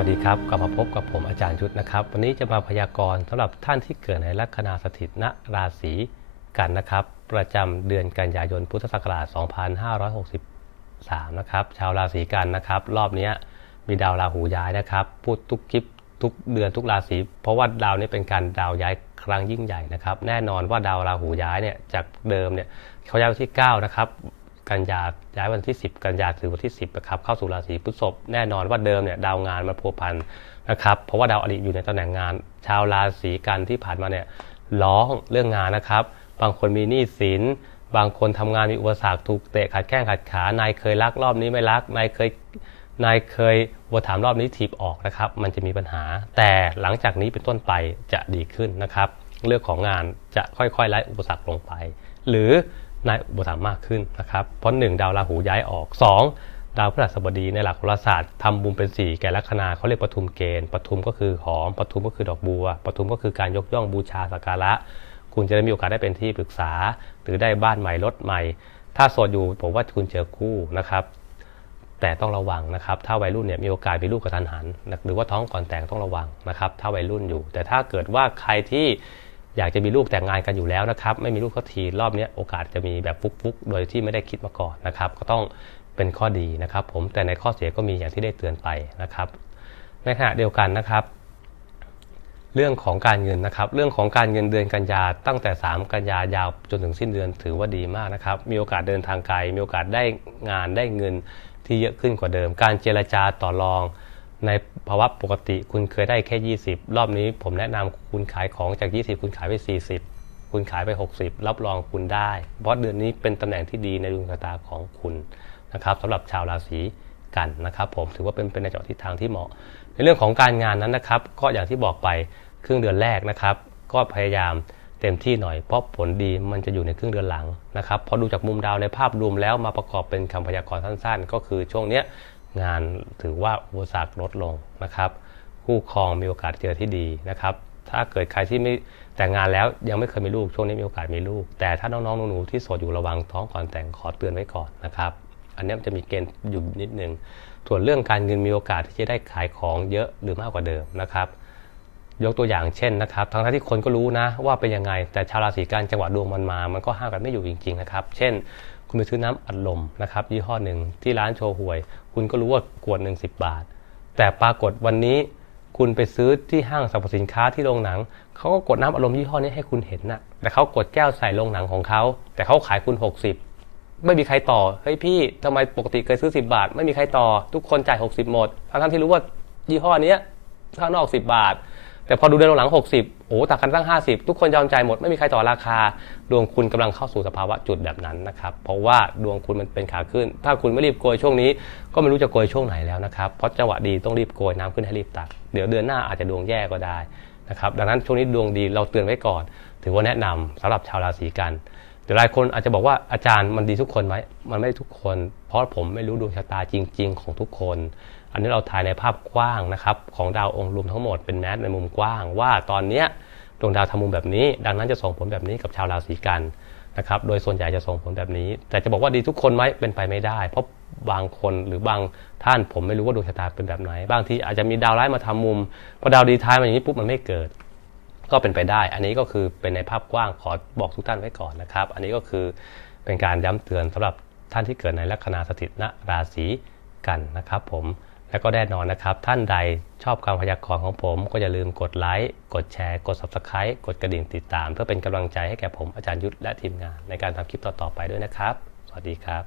วัสดีครับ กลับมาพบกับผมอาจารย์ยุทธนะครับ วันนี้จะมาพยากรณ์สำหรับท่านที่เกิดในลัคนาสถิตณราศีกันนะครับ ประจำเดือนกันยายนพุทธศักราช 2563 นะครับ ชาวราศีกันนะครับ รอบนี้มีดาวราหูย้ายนะครับ พูดทุกคลิปทุกเดือนทุกราศี เพราะว่าดาวนี้เป็นการดาวย้ายครั้งยิ่งใหญ่นะครับ แน่นอนว่าดาวราหูย้ายเนี่ยจากเดิมเนี่ยเขาย้ายที่ 9 นะครับ กันยาย้ายวันที่ 10 กันยาถึงวันที่ 10นะครับเข้าสู่ราศีพฤษภแน่นอนว่าเดิมเนี่ยดาวงานมันพัวพันนะครับเพราะว่าดาวอริอยู่ในตำแหน่งงาน ชาวราศีกันที่ผ่านมาเนี่ยร้องเรื่องงานนะครับ บางคนมีหนี้สินบางคนทำงานมีอุปสรรคถูกเตะขัดแข้งขัดขานายเคยรักรอบนี้ไม่รักนายเคยนายเคยวัวถามรอบนี้ถีบออกนะครับ มันจะมีปัญหา แต่หลังจากนี้เป็นต้นไปจะดีขึ้นนะครับ เรื่องของงานจะค่อยๆไล่อุปสรรคลงไป หรือ นายอุปถัมภ์มากขึ้นนะครับ เพราะ 1 ดาวราหูย้ายออก 2 ดาวพฤหัสบดีในหลักโหราศาสตร์ทำบุญเป็น4แก่ลัคนาเขาเรียกปทุมเกณฑ์ปทุมก็คือหอมปทุมก็คือดอกบัวปทุมก็คือการยกย่องบูชาสักการะ คุณจะได้มีโอกาสได้เป็นที่ปรึกษา หรือได้บ้านใหม่รถใหม่ ถ้าโสดอยู่ผมว่าคุณเจอคู่นะครับแต่ต้องระวังนะครับ ถ้าวัยรุ่นเนี่ยมีโอกาสมีลูกกระทันหัน หรือว่าท้องก่อนแต่งต้องระวังนะครับ ถ้าวัยรุ่นอยู่ แต่ถ้าเกิดว่าใครที่ อยากจะมีลูกแต่งงานกันอยู่แล้วนะครับ ไม่มีลูกสักทีรอบนี้โอกาสจะมีแบบฟุกๆ โดยที่ไม่ได้คิดมาก่อนนะครับ ก็ต้องเป็นข้อดีนะครับ ผมแต่ในข้อเสียก็มีอย่างที่ได้เตือนไปนะครับ ในขณะเดียวกันนะครับ เรื่องของการเงินนะครับ เรื่องของการเงินเดือนกันยาตั้งแต่ 3 กันยายาวจนถึงสิ้นเดือนถือว่าดีมากนะครับ มีโอกาสเดินทางไกลมีโอกาสได้งานได้เงินที่เยอะขึ้นกว่าเดิม การเจรจาต่อรอง ในภาวะปกติคุณเคยได้แค่ 20 รอบนี้ผมแนะนำคุณขายของจาก 20 คุณขายไป 40 คุณขายไป 60 รับรองคุณได้ เพราะเดือนนี้เป็นตำแหน่งที่ดีในดวงชะตาของคุณนะครับสำหรับชาวราศีกันนะครับผมถือว่าเป็นเป็นในจังหวะทิศทางที่เหมาะ ในเรื่องของการงานนั้นนะครับ ก็อย่างที่บอกไปครึ่งเดือนแรกนะครับ ก็พยายามเต็มที่หน่อยเพราะผลดีมันจะอยู่ในครึ่งเดือนหลังนะครับพอดูจากมุมดาวในภาพรวมแล้วมาประกอบเป็นคำพยากรณ์สั้น ๆ ก็คือช่วงเนี้ย งานถือว่าอุปสรรคลดลงนะครับ คู่ครองมีโอกาสเจอที่ดีนะครับ ถ้าเกิดใครที่ไม่แต่งงานแล้วยังไม่เคยมีลูกช่วงนี้มีโอกาสมีลูก แต่ถ้าน้องๆหนูๆที่โสดอยู่ระวังท้องก่อนแต่งขอเตือนไว้ก่อนนะครับ อันนี้มันจะมีเกณฑ์อยู่นิดนึงส่วนเรื่องการเงินมีโอกาสที่จะได้ขายของเยอะหรือมากกว่าเดิมนะครับ ยกตัวอย่างเช่นนะครับทั้งที่คนก็รู้นะว่าเป็นยังไง แต่ชาวราศีกันจังหวะดวงมันมา มันก็ห้ามกันไม่อยู่จริงๆนะครับ เช่น คุณไปซื้อน้ำอัดลมนะครับยี่ห้อหนึ่งที่ร้านโชห่วย คุณก็รู้ว่ากวดหนึ่งสิบาท แต่ปรากฏวันนี้คุณไปซื้อที่ห้างสรรพสินค้าที่โรงหนัง เขาก็กดน้ำอัดลมยี่ห้อนี้ให้คุณเห็นนะแต่เขากดแก้วใส่โรงหนังของเขา แต่เขาขายคุณ 60 ไม่มีใครต่อ เฮ้ยพี่ทำไมปกติเคยซื้อ 10 บาท ไม่มีใครต่อ ทุกคนจ่าย 60 หมด ทั้งที่รู้ว่ายี่ห้อนี้ข้างนอก 10 บาท แต่พอดูเดือนหลัง 60 โอ้ต่างกันตั้ง 50 ทุกคนยอมจ่ายหมด ไม่มีใครต่อราคา ดวงคุณกำลังเข้าสู่สภาวะจุดแบบนั้นนะครับ เพราะว่าดวงคุณมันเป็นขาขึ้น ถ้าคุณไม่รีบโกยช่วงนี้ ก็ไม่รู้จะโกยช่วงไหนแล้วนะครับ เพราะจังหวะดีต้องรีบโกยน้ำขึ้นให้รีบตัก เดี๋ยวเดือนหน้าอาจจะดวงแย่ก็ได้นะครับ ดังนั้นช่วงนี้ดวงดีเราเตือนไว้ก่อน ถือว่าแนะนำสำหรับชาวราศีกันเดี๋ยวหลายคนอาจจะบอกว่าอาจารย์มันดีทุกคนไหมมันไม่ได้ทุกคน เพราะผมไม่รู้ดวงชะตาจริง ๆ ของทุกคน อันนี้เราถ่ายในภาพกว้างนะครับของดาวองค์รวมทั้งหมดเป็นแมสในมุมกว้าง ว่าตอนเนี้ยดวงดาวทำมุมแบบนี้ ดังนั้นจะส่งผลแบบนี้กับชาวราศีกันนะครับโดยส่วนใหญ่จะส่งผลแบบนี้ แต่จะบอกว่าดีทุกคนไหมเป็นไปไม่ได้ เพราะบางคนหรือบางท่านผมไม่รู้ว่าดวงชะตาเป็นแบบไหน บางทีอาจจะมีดาวร้ายมาทำมุมพอดาวดีท้ายมาอย่างนี้ปุ๊บมันไม่เกิด ก็เป็นไปได้ อันนี้ก็คือเป็นในภาพกว้างขอบอกทุกท่านไว้ก่อนนะครับ อันนี้ก็คือเป็นการย้ำเตือนสำหรับท่านที่เกิดในลัคนาสถิตณราศีกันนะครับ ผม และก็แน่นอนนะครับ ท่านใดชอบการพยากรณ์ของผม ก็อย่าลืมกดไลค์ กดแชร์ กด Subscribe กดกระดิ่งติดตาม เพื่อเป็นกำลังใจให้แก่ผมอาจารย์ยุทธและทีมงาน ในการทำคลิปต่อๆไปด้วยนะครับ สวัสดีครับ